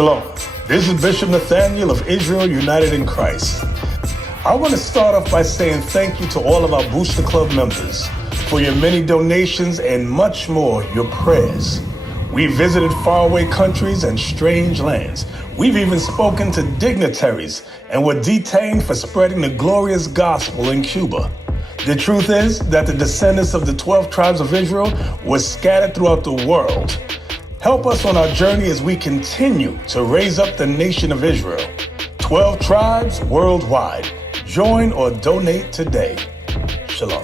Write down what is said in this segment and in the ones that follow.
Shalom. This is Bishop Nathaniel of Israel United in Christ. I want to start off by saying thank you to all of our Booster Club members for your many donations and much more, your prayers. We visited faraway countries and strange lands. We've even spoken to dignitaries and were detained for spreading the glorious gospel in Cuba. The truth is that the descendants of the 12 tribes of Israel were scattered throughout the world. Help us on our journey as we continue to raise up the nation of Israel. 12 tribes worldwide. Join or donate today. Shalom.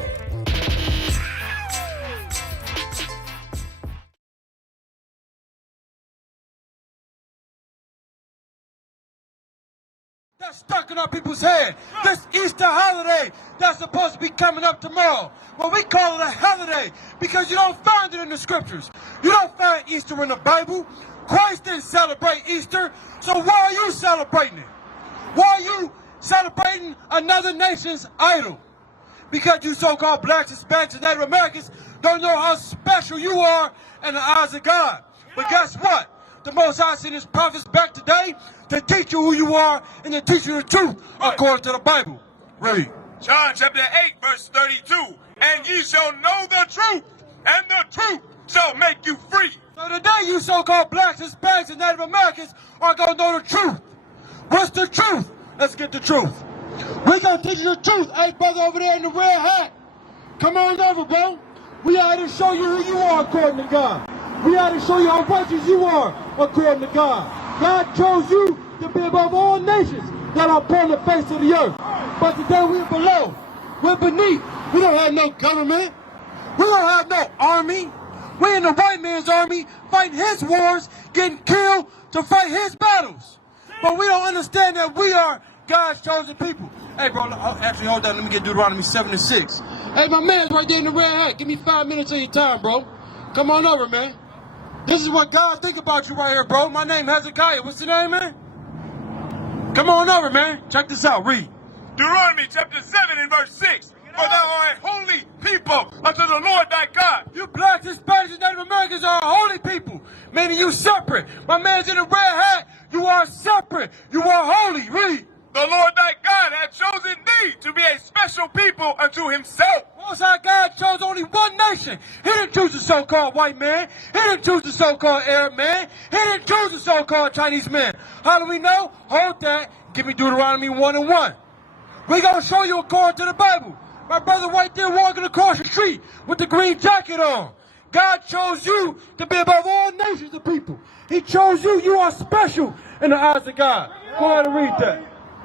That's stuck in our people's head. This Easter holiday that's supposed to be coming up tomorrow. Well, we call it a holiday because you don't find it in the scriptures. You don't find Easter in the Bible. Christ didn't celebrate Easter, so why are you celebrating it? Why are you celebrating another nation's idol? Because you so-called blacks, Hispanics, and Native Americans don't know how special you are in the eyes of God. But guess what? The Most High sent his prophets back today to teach you who you are and to teach you the truth according to the Bible. Read. John chapter 8, verse 32. And ye shall know the truth, and the truth shall make you free. So today you so-called blacks, Hispanics, and Native Americans are going to know the truth. What's the truth? Let's get the truth. We're going to teach you the truth. Hey, brother over there in the red hat. Come on over, bro. We out to show you who you are according to God. We out to show you how righteous you are according to God. God chose you to be above all nations that are upon the face of the earth. But today we're below. We're beneath. We don't have no government. We don't have no army. We're in the white man's army fighting his wars, getting killed to fight his battles. But we don't understand that we are God's chosen people. Hey, bro, actually, hold on. Let me get Deuteronomy 7:6. Hey, my man's right there in the red hat. Give me 5 minutes of your time, bro. Come on over, man. This is what God think about you right here, bro. My name Hezekiah. What's your name, man? Come on over, man. Check this out. Read. Deuteronomy chapter 7 and verse 6. For thou art a holy people unto the Lord thy God. You blacks, Hispanics, and Native Americans are a holy people, meaning you separate. My man's in the red hat. You are separate. You are holy. Read. The Lord thy God hath chosen thee to be a special people unto himself. Most High God chose only one nation. He didn't choose the so-called white man. He didn't choose the so-called Arab man. He didn't choose the so-called Chinese man. How do we know? Hold that. Give me Deuteronomy 1:1. We're going to show you according to the Bible. My brother right there walking across the street with the green jacket on. God chose you to be above all nations of people. He chose you. You are special in the eyes of God. Go ahead and read that.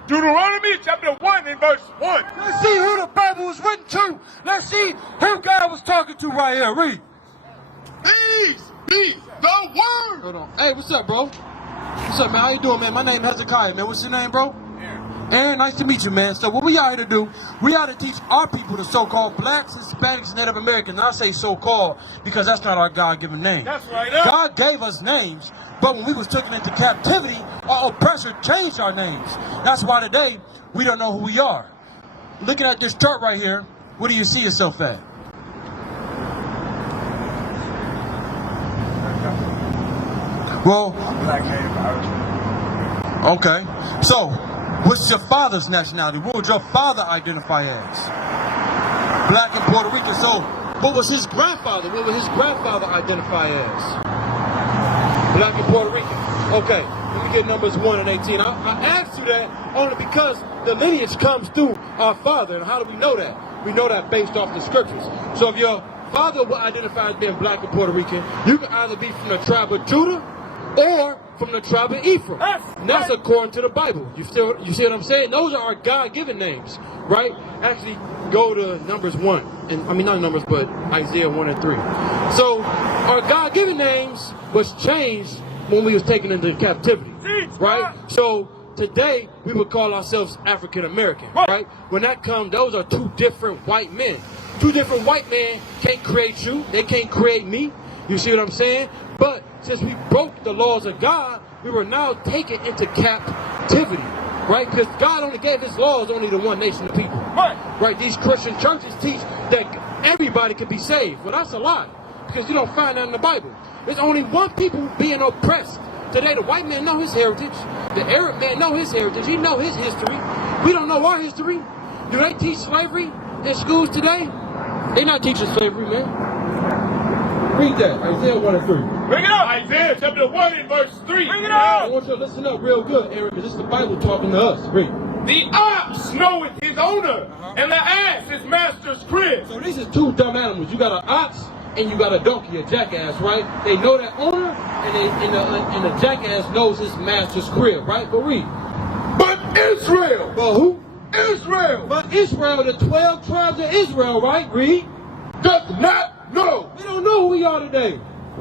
Deuteronomy chapter 1 and verse 1. Let's see who the Bible was written to. Let's see who God was talking to right here. Read. These be the word. Hold on. Hey, what's up, bro? What's up, man? How you doing, man? My name is Hezekiah, man. What's your name, bro? Aaron, nice to meet you, man. So what we out here to do, we out to teach our people, the so-called blacks, Hispanics, and Native Americans. And I say so-called because that's not our God-given name. That's right. God gave us names, but when we was taken into captivity, our oppressor changed our names. That's why today we don't know who we are. Looking at this chart right here, what do you see yourself at? Well, Black, Native, Irish. okay. So, what's your father's nationality? What would your father identify as? Black and Puerto Rican. So, what was his grandfather? What would his grandfather identify as? Black and Puerto Rican. Okay, let me get numbers 1 and 18. I asked you that only because the lineage comes through our father. And how do we know that? We know that based off the scriptures. So if your father will identify as being black and Puerto Rican, you can either be from the tribe of Judah or from the tribe of Ephraim. And that's according to the Bible. You see what I'm saying? Those are our God-given names, right? Actually, go to Numbers 1. And I mean, not Numbers, but Isaiah 1 and 3. So, our God-given names was changed when we was taken into captivity, right? So, today, we would call ourselves African American, right? When that comes, those are two different white men. Two different white men can't create you. They can't create me. You see what I'm saying? But since we broke the laws of God, we were now taken into captivity, right? Because God only gave his laws only to one nation of people. Right? These Christian churches teach that everybody can be saved. Well, that's a lie. because you don't find that in the Bible. There's only one people being oppressed. Today, the white man know his heritage. The Arab man know his heritage. He know his history. We don't know our history. Do they teach slavery in schools today? They're not teaching slavery, man. Read that, Isaiah 1 and 3. Bring it up. Isaiah chapter 1 and verse 3. Bring it up. I want you to listen up real good, Aaron, because this is the Bible talking to us. Read. The ox knoweth his owner, and the ass his master's crib. So these is two dumb animals. You got an ox and you got a donkey, a jackass, right? They know their owner, and the jackass knows his master's crib, right? But read. But Israel. But who? Israel. But Israel, the 12 tribes of Israel, right? Read. Does not know. We don't know who we are today.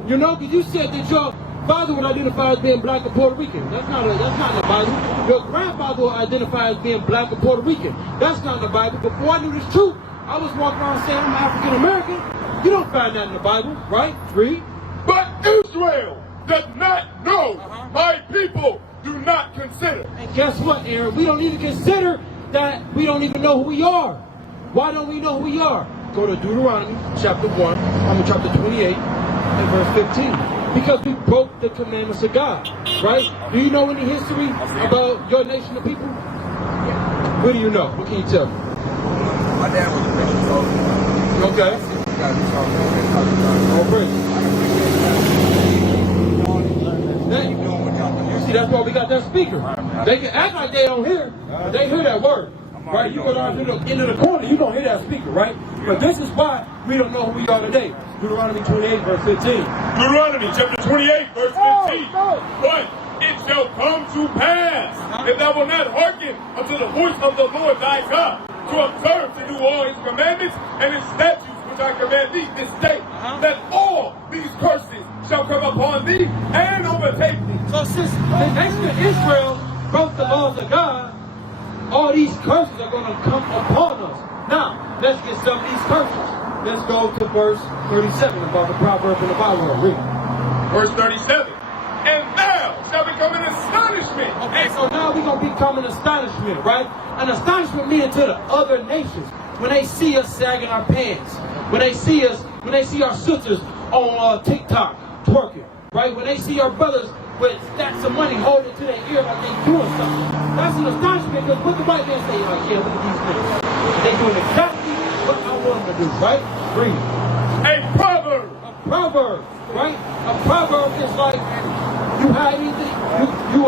You know, because you said that your father would identify as being black or Puerto Rican. That's not in the Bible. Your grandfather would identify as being black or Puerto Rican. That's not in the Bible. Before I knew this truth, I was walking around saying I'm African American. You don't find that in the Bible, right? Read. But Israel does not know. My people do not consider. And guess what, Aaron? We don't even consider that we don't even know who we are. Why don't we know who we are? Go to Deuteronomy chapter 28 and verse 15. Because we broke the commandments of God, right? Do you know any history about your nation of people? What do you know? What can you tell me? My dad was a bishop, so Okay. Oh, praise. You see, that's why we got that speaker. They can act like they don't hear, but they hear that word. Right? You go down to the end of the corner, you don't hear that speaker, right? But this is why we don't know who we are today. Deuteronomy 28, verse 15. Deuteronomy chapter 28, verse 15. But it shall come to pass, if thou wilt not hearken unto the voice of the Lord thy God, to observe to do all his commandments and his statutes which I command thee this day, that all these curses shall come upon thee and overtake thee. So since the nation of Israel broke the laws of God, all these curses are going to come upon us. Now, let's get some of these curses. Let's go to verse 37 about the proverb in the Bible. Read. Verse 37. And thou shalt become an astonishment. Okay, so now we're going to become an astonishment, right? An astonishment meaning to the other nations. When they see us sagging our pants. When they see our sisters on TikTok twerking, right? When they see our brothers with stacks of money holding to their ear like they doing something. That's an astonishment because what the white man say, like, yeah, look at these niggas. They doing exactly what I want them to do, right? Read. A proverb. A proverb, right? A proverb is like you hide anything, you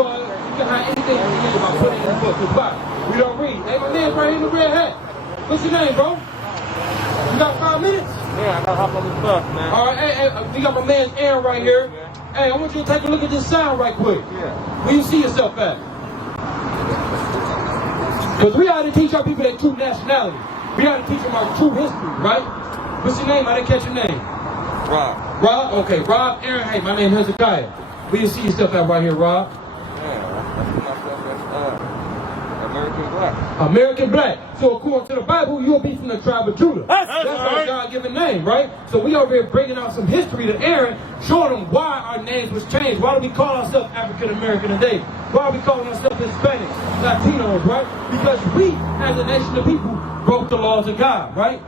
can hide anything you need by putting it in the book. It's Bible. We don't read. Hey, my man's right here in the red hat. What's your name, bro? You got 5 minutes? yeah, I gotta hop on the bus, man. All right, hey, we got my man Aaron right here. Hey, I want you to take a look at this sound right quick. Yeah. Where you see yourself at? Because we ought to teach our people their true nationality. We ought to teach them our true history, right? What's your name? I didn't catch your name. Rob. Rob? Okay, Rob, Aaron. Hey, my name is Hezekiah. Where you see yourself at right here, Rob? Yeah, that's American Black. American Black. So according to the Bible, you'll be from the tribe of Judah. That's our God-given name, right? So we over here bringing out some history to Aaron, showing him why our names was changed. Why do we call ourselves African American today? Why are we calling ourselves Hispanics, Latinos, right? Because we, as a nation of people, broke the laws of God, right?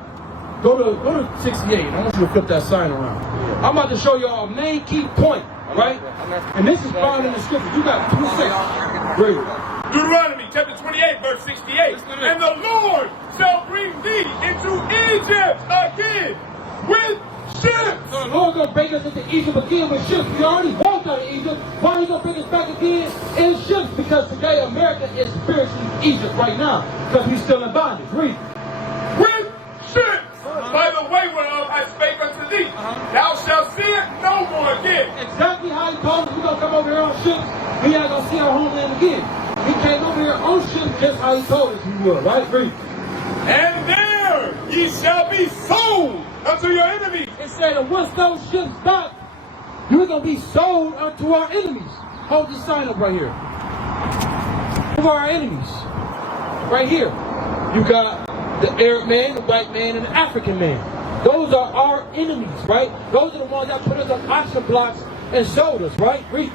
Go to 68. I want you to flip that sign around. I'm about to show y'all a main key point, right? And this is found in the scriptures. You got 2 seconds. Read. Deuteronomy chapter 28, verse 68. And the Lord shall bring thee into Egypt again with ships. So the Lord gonna bring us into Egypt again with ships. We already walked out of Egypt. Why are you gonna bring us back again in ships? Because today America is spiritually Egypt right now. Because we still in bondage. Read. With ships. By the way whereof I spake unto thee, thou shalt see it no more again. Exactly how he told us we're gonna come over here on ships. We ain't gonna see our homeland again. We came over here on ships just how he told us we would, right? Read. And there ye shall be sold unto your enemies. It said that once those ships dock, you're gonna be sold unto our enemies. Hold the sign up right here. Who are our enemies? Right here. You got the Arab man, the white man, and the African man. Those are our enemies, right? Those are the ones that put us on auction blocks and sold us, right? Read.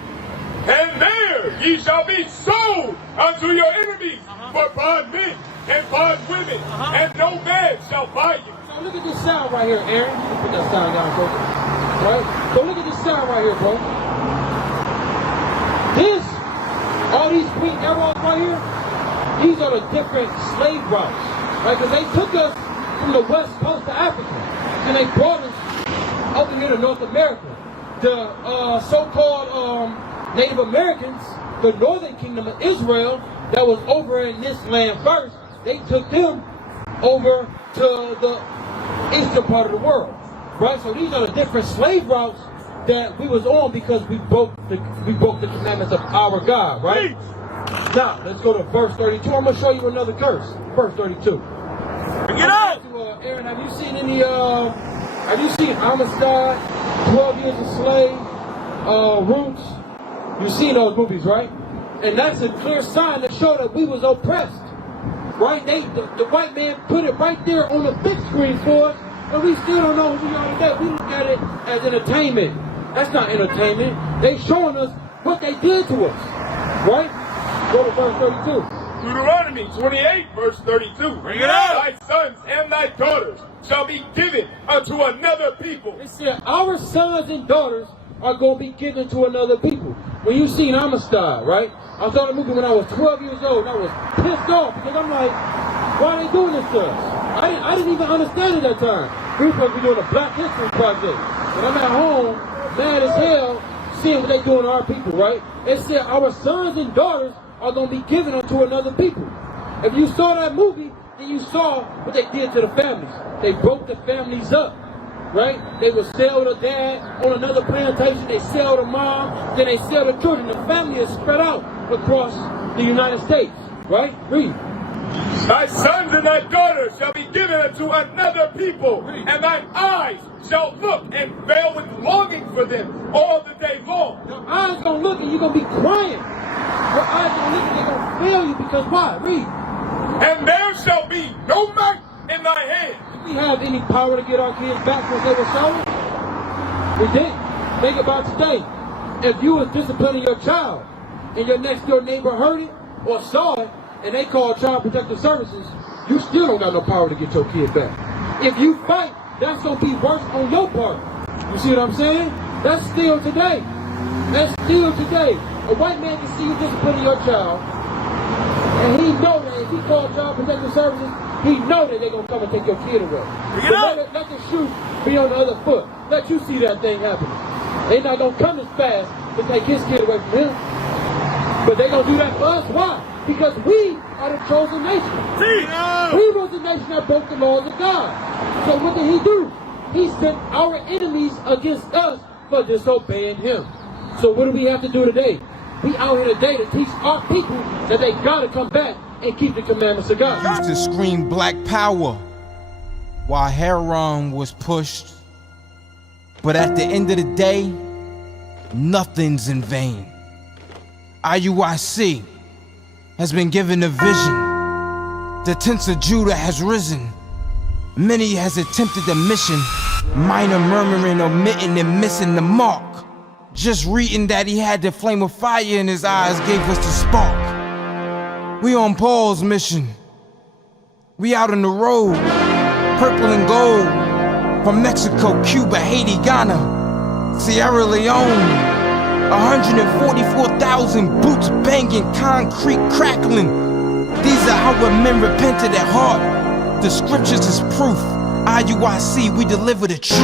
And there ye shall be sold unto your enemies for bondmen and bondwomen, and no man shall buy you. So look at this sound right here, Aaron. You can put that sound down, folks. right? So look at this sign right here, bro. All these green arrows right here, these are the different slave routes, right? Because they took us from the west coast of Africa, and they brought us over here to North America. The so-called Native Americans, the northern kingdom of Israel, that was over in this land first, they took them over to the eastern part of the world, right? So these are the different slave routes that we was on because we broke the commandments of our God, right? Now let's go to verse 32. I'm gonna show you another curse. Verse 32. Bring it out. Aaron, have you seen any? Have you seen Amistad, 12 Years a Slave, Roots? You've seen those movies, right? And that's a clear sign that showed that we was oppressed, right? The white man put it right there on the big screen for us, and we still don't know who we are today. We look at it as entertainment. That's not entertainment. They showing us what they did to us, right? Go to verse 32. Deuteronomy 28, verse 32. Bring it out. Thy sons and thy daughters shall be given unto another people. It said our sons and daughters are going to be given to another people. When you seen Amistad, right? I saw the movie when I was 12 years old, and I was pissed off because I'm like, why are they doing this to us? I didn't even understand at that time. We were supposed to be doing a Black History Project. And I'm at home, mad as hell, seeing what they doing to our people, right? It said our sons and daughters are going to be given unto another people. If you saw that movie, then you saw what they did to the families. They broke the families up, right? They would sell the dad on another plantation, they sell the mom, then they sell the children. The family is spread out across the United States, right? Read. Thy sons and thy daughters shall be given unto another people, and thine eyes shall look and fail with longing for them all the day long. Your eyes gonna look and you're gonna be crying. Your eyes gonna look and they're gonna fail you because why? Read. And there shall be no might in thy hand. Did we have any power to get our kids back when they were stolen? We didn't. Think about today. If you was disciplining your child and your next door neighbor heard it or saw it and they called Child Protective Services, you still don't got no power to get your kid back. If you fight, that's gonna be worse on your part. You see what I'm saying? That's still today. That's still today. A white man can see you disciplining your child, and he know that if he calls Child Protective Services, he know that they're going to come and take your kid away. Let the shoe be on the other foot. Let you see that thing happening. They're not going to come as fast to take his kid away from him. But they're going to do that for us. Why? Because we are the chosen nation. We was the nation that broke the laws of God. So what did he do? He sent our enemies against us for disobeying him. So what do we have to do today? We out here today to teach our people that they gotta come back and keep the commandments of God. Used to scream black power while Heron was pushed. But at the end of the day, nothing's in vain. IUIC has been given a vision. The tents of Judah has risen. Many has attempted the mission, minor murmuring, omitting, and missing the mark. Just reading that he had the flame of fire in his eyes gave us the spark. We on Paul's mission. We out on the road, purple and gold. From Mexico, Cuba, Haiti, Ghana, Sierra Leone. 144,000 boots banging, concrete crackling. These are how men repented at heart. The scriptures is proof. IUIC, we deliver the truth.